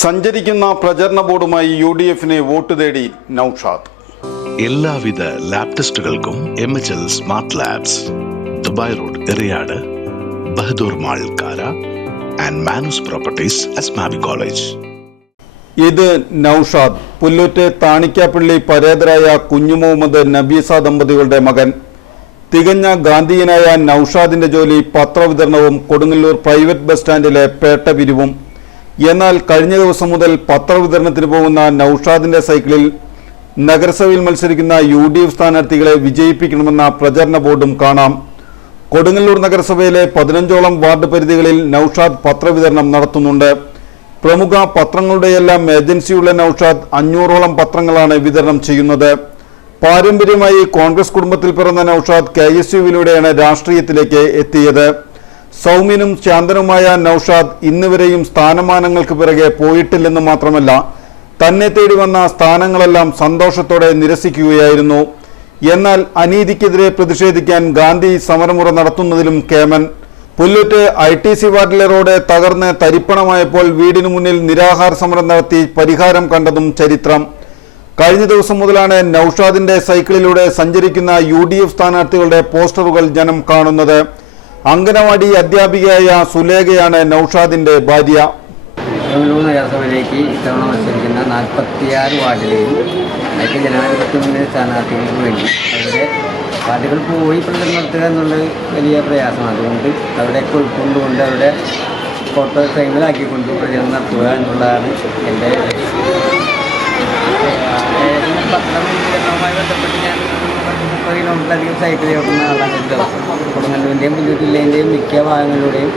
സഞ്ചരിക്കുന്ന പ്രചരണ ബോർഡുമായി യു.ഡി.എഫിനെ വോട്ട് തേടി നൌഷാദ്. എല്ലാവിധ ലാബ് ടെസ്റ്റുകൾക്കും MHL smart labs, Dubai road, Eriyad, Bahadur mall, Kara and Manus properties, Asmabi college. ഇത് നൌഷാദ്, പുല്ലൂറ്റ് താണിക്കാപ്പള്ളി പരേതരായ കുഞ്ഞു മുഹമ്മദ് നബീസ ദമ്പതികളുടെ മകൻ. തികഞ്ഞ ഗാന്ധിയനായ നൌഷാദിന്റെ ജോലി പത്രവിതരണവും കൊടുങ്ങല്ലൂർ പ്രൈവറ്റ് ബസ് സ്റ്റാൻഡിലെ പേട്ട പിരിവും. എന്നാൽ കഴിഞ്ഞ ദിവസം മുതൽ പത്രവിതരണത്തിന് പോകുന്ന നൌഷാദിന്റെ സൈക്കിളിൽ നഗരസഭയിൽ മത്സരിക്കുന്ന യു.ഡി.എഫ് സ്ഥാനാർത്ഥികളെ വിജയിപ്പിക്കണമെന്ന പ്രചരണ ബോർഡും കാണാം. കൊടുങ്ങല്ലൂർ നഗരസഭയിലെ 15ഓളം വാർഡ് പരിധികളിൽ നൌഷാദ് പത്രവിതരണം നടത്തുന്നുണ്ട്. പ്രമുഖ പത്രങ്ങളുടെയെല്ലാം ഏജൻസിയുള്ള നൌഷാദ് 500ഓളം പത്രങ്ങളാണ് വിതരണം ചെയ്യുന്നത്. പാരമ്പര്യമായി കോൺഗ്രസ് കുടുംബത്തിൽ പിറന്ന നൌഷാദ് KSUവിലൂടെയാണ് രാഷ്ട്രീയത്തിലേക്ക് എത്തിയത്. സൗമ്യനും ശാന്തനുമായ നൌഷാദ് ഇന്നുവരെയും സ്ഥാനമാനങ്ങൾക്ക് പിറകെ പോയിട്ടില്ലെന്ന് മാത്രമല്ല, തന്നെ തേടി വന്ന സ്ഥാനങ്ങളെല്ലാം സന്തോഷത്തോടെ നിരസിക്കുകയായിരുന്നു. എന്നാൽ അനീതിക്കെതിരെ പ്രതിഷേധിക്കാൻ ഗാന്ധി സമരമുറ നടത്തുന്നതിലും കേമൻ. പുല്ലൂറ്റ് ITC വാർഡിലെ റോഡ് തകർന്ന് തരിപ്പണമായപ്പോൾ വീടിനു മുന്നിൽ നിരാഹാര സമരം നടത്തി പരിഹാരം കണ്ടതും ചരിത്രം. കഴിഞ്ഞ ദിവസം മുതലാണ് നൌഷാദിന്റെ സൈക്കിളിലൂടെ സഞ്ചരിക്കുന്ന യു.ഡി.എഫ് സ്ഥാനാർത്ഥികളുടെ പോസ്റ്ററുകൾ ജനം കാണുന്നത്. അംഗനവാടി അധ്യാപികയായ സുലേഖയാണ് നൌഷാദിന്റെ ഭാര്യ. നഗരസഭയിലേക്ക് ഇത്തവണ മത്സരിക്കുന്ന 46 വാർഡിലെയും ഐക്യ ജനാധിപത്യ മുന്നണി സ്ഥാനാർത്ഥികൾക്ക് വേണ്ടി അവരുടെ വാർഡുകൾ പോയി പ്രചരണം നടത്തുക എന്നുള്ളത് വലിയ പ്രയാസമാണ്. അതുകൊണ്ട് അവിടെയൊക്കെ ഉൾക്കൊണ്ടുകൊണ്ട് അവരുടെ ഫോട്ടോ ഫ്രെയിമിലാക്കിക്കൊണ്ട് പ്രചരണം നടത്തുക എന്നുള്ളതാണ് എൻ്റെ പത്രവുമായി ബന്ധപ്പെട്ട് ഞാൻ 30 കിലോമീറ്ററിലധികം സൈക്കിൾ ഓടുന്ന ആളാണ്. കൊടുങ്ങല്ലൂരിൻ്റെയും പുല്ലൂർ ജില്ലേൻ്റെയും മിക്ക ഭാഗങ്ങളിലൂടെയും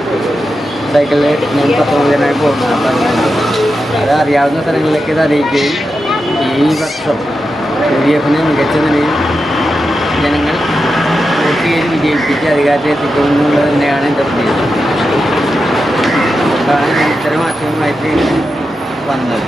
സൈക്കിളിൽ ഞാൻ പത്രവിതരണമായി പോകുന്നത്. അപ്പം അത് അറിയാവുന്ന സ്ഥലങ്ങളിലേക്ക് ഇത് അറിയിക്കുകയും ഈ വർഷം യു.ഡി.എഫിനെ മികച്ച നിലയിൽ ജനങ്ങൾ വോട്ട് ചെയ്ത് വിജയിപ്പിച്ച് അധികാരത്തിൽ എത്തിക്കുമെന്നുള്ളത് തന്നെയാണ് എൻ്റെ പ്രതീക്ഷ. അതാണ് ഞാൻ ഇത്തരം ആശയവുമായിട്ട് വന്നത്.